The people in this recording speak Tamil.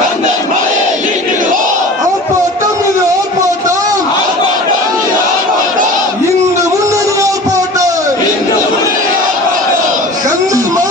இந்து முன்னணியால் போட்டு கந்தல் மா